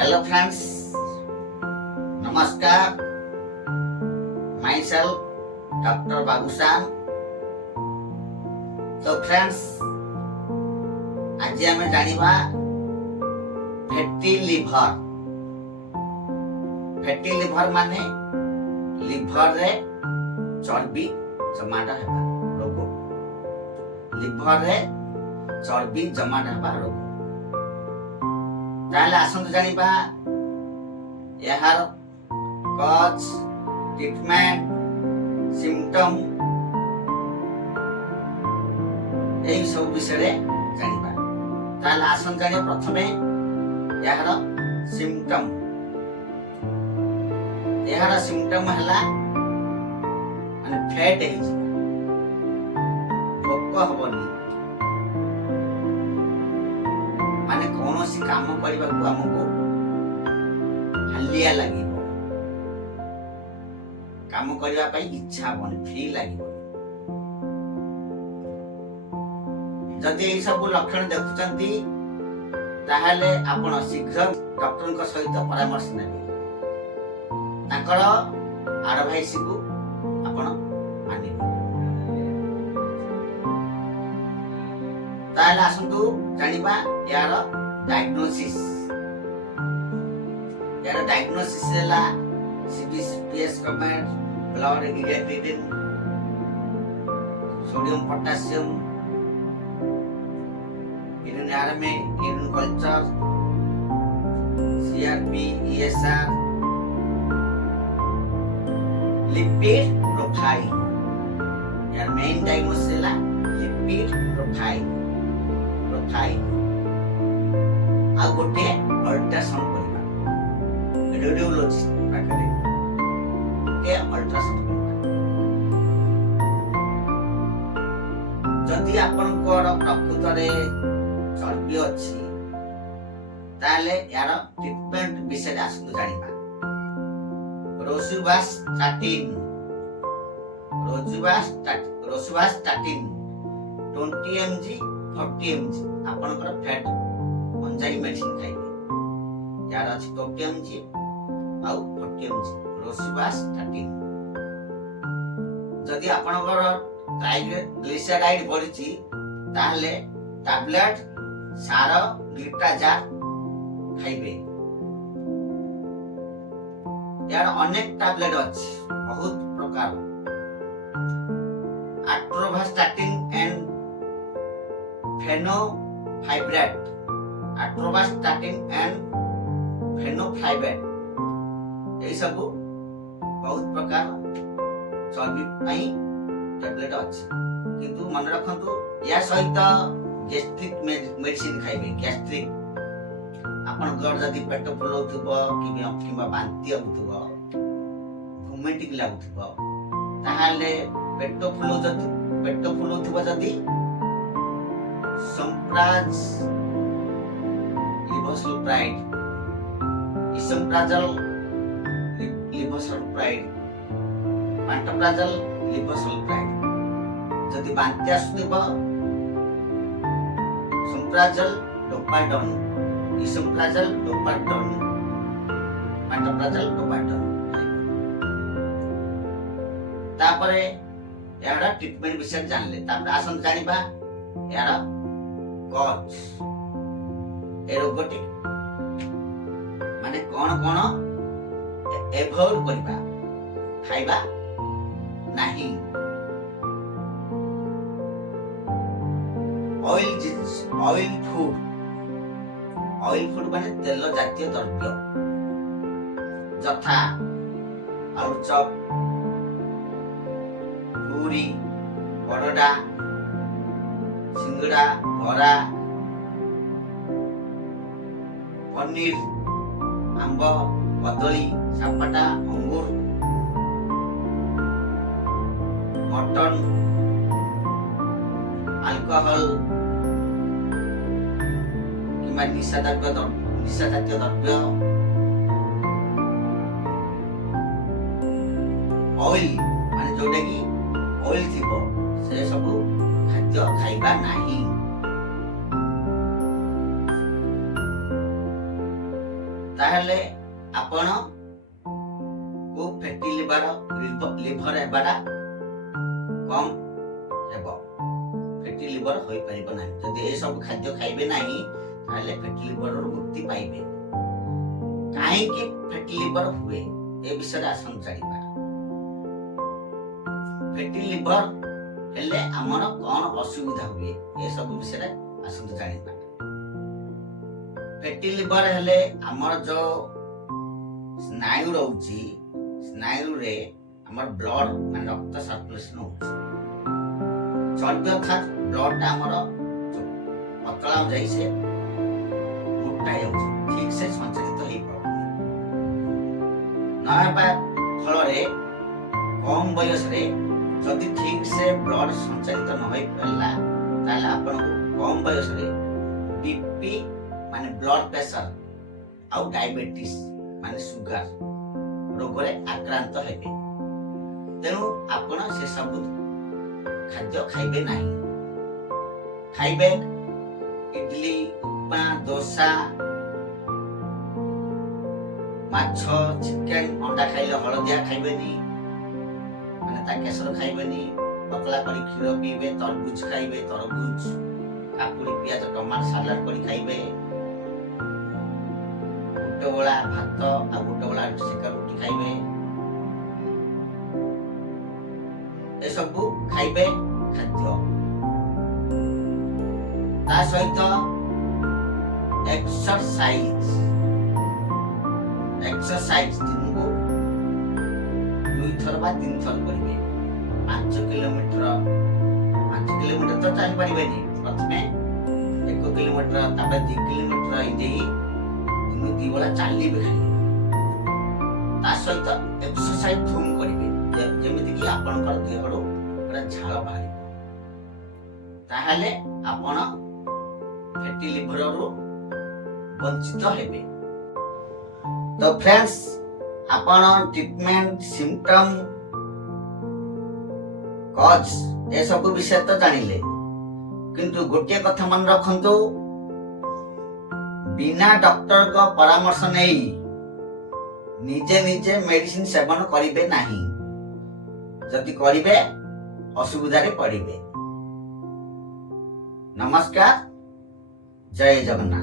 Hello friends, Namaskar. Myself Dr. Babusan. So friends, आज आम जानिबा fatty liver. Fatty liver माने liver रे चर्बी जमाटा हेबा रोग। लिभर रे चर्बी जमाटा हेबा रोग। ताहले आसंतु जानिबा यार कज, ट्रीटमेंट, सिम्पटम एई सब विषय जानिबा। ताहले आसंतु जानिबा प्रथमे यार सिम्पटम। यार सिम्पटम हला माने फैट हे भोक हबनी माने कौनसी काम करने को हमको हालिया लगे काम करने इच्छा हबनी फ्री लगे। जदि ये सब लक्षण देखुचंती ताहले आपण शीघ्र डॉक्टर सहित परामर्श नेबे। ताकर एडवाइस को आपण मानिबे। ताहले आसंतु जानिबा यार डायग्नोसिस। यार डायग्नोसिस हैला सीबीसीपीएस कमेंट, ब्लड इरिटेटिन, sodium potassium, urine RMA, urine culture, CRP, ESR, lipid profile. यार मेन डायग्नोसिस हैला लिपिड प्रोफाइल। आ गोटे अल्ट्रासाउंड करबा रेडियोलॉजी पाखरे के अल्ट्रासाउंड करबा। जदि आपनकर प्रकृत रे चर्बी अछि ताले यार ट्रीटमेंट विषय आसु जानिबा। रोसुवास्टाटिन 20 mg 40 mg आपनकर फैट एंजाइम मेडिसिन खाइबे। यार अछि 20 mg आ 40 mg रोसुवास्टाटिन। जदि आपनकर ट्राइग्लिसराइड बढ़िछि ताहले टैबलेट सार ग्लिटाजार खाइबे। यार अनेक टैबलेट अछि बहुत प्रकार। एट्रोवास्टाटिन एंड फेनोफाइब्रेट। एट्रोवास्टाटिन एंड फेनोफाइब्रेट ए सब बहुत प्रकार चर्बी पई टैबलेट अछि। किंतु मन रखंतु या सहित गैस्ट्रिक मेडिसिन खाइबे। गैस्ट्रिक आपन घर जदि पेट फुलौथबो किबा बांती होथबो भूमेटिक लागुथबो ताहाले पेट फुलौथबो जदि संप्राज लिवोसल्प्राइड, इसोप्राजल लिवोसल्प्राइड, पांटोप्राजल लिवोसल्प्राइड। जदि बांती आसुथबो संप्राजल डोपाडोन, इसोप्राजल डोपाडोन, पांटोप्राजल डोपाडोन। तापरे यार ट्रीटमेंट विषय जानले। तापर आसन जानिबा यार कज ए रोगटी माने कोन एवॉइड करबा खाइबा नाही। ऑयल फूड माने तेल जातीय द्रव्य जथा आलू चप, पूरी, बड़डा, सिंगड़ा, बरा, पनीर, आंब, कदली, सापटा, अंगूर, मटन, अल्कोहल किंवा निशा जातीय द्रव्य, ऑयल माने जोटा कि ऑयल थिबो से सब खाद्य खाइबा नाही। ताहले आपण को फैटी लिवर हेबाटा कम हेबो। फैटी लिवर होई परिबो नाही जदि ए सब खाद्य खाइबे नाही ताहले फैटी लिवर रो मुक्ति पाइबे। काहे कि फैटी लिवर हुए ए विषय आसन जानिबा। फैटी लिवर हेले हमर कोन असुविधा हुए ए सब विषय आसन जानिबा। फैटी लिवर हेले हमर जो स्नायु रहउची स्नायु रे हमर ब्लड माने रक्त सर्कुलेशन होउची। चर्बी अर्थात ब्लड हमर पतला जाई से मोटा होउची ठीक से संचालित होई पड़ो नबा फल रे कम बयस रे जदि ठीक से ब्लड संचालित न होई पड़ला ताले आपन कम बयस रे बीपी माने ब्लड प्रेशर आउ डायबिटीज माने सुगर रोग रे आक्रांत हेबे। तेणु आपण से सब खाद्य खाइबे नाही। खाइबे इडली उपमा डोसा माछ चिकेन अंडा खाइले हळदिया खाइबेनी माने ता केसर खाइबेनी। पतला करी खीर पीबे तरबूज खाइबे तरबूज काकुड़ी पियाज टमाटर सलाड करी खाइबे। गोटे बेला भात आ गोटे बेला सेका रोटी खाइबे। ए सब खाइबे खाद्य ता सहित एक्सरसाइज दिन को 2 थर बा 3 थर करिवे। 5 किलोमीटर तो चल परिबेनी प्रथमे 1 किलोमीटर ताबे 2 किलोमीटर इदे दिन 2 बेला चलिबे खाली। ता सहित एक्सरसाइज फुम करिवे जेमिति कि आपनकर देहरो पूरा झाल बाहरी ताहाले आपण फैटी लिवर रो वंचित हेबे। तो फ्रेंड्स आपण ट्रीटमेंट सिम्पटम कॉज ए सब विषय तो जानिले किंतु गोटे कथा मन रखंतु बिना डॉक्टर को परामर्श नहीं निजे निजे मेडिसिन सेवन करिवे नाही। जदि करिवे असुविधा रे पड़िबे। नमस्कार, जय जगन्नाथ।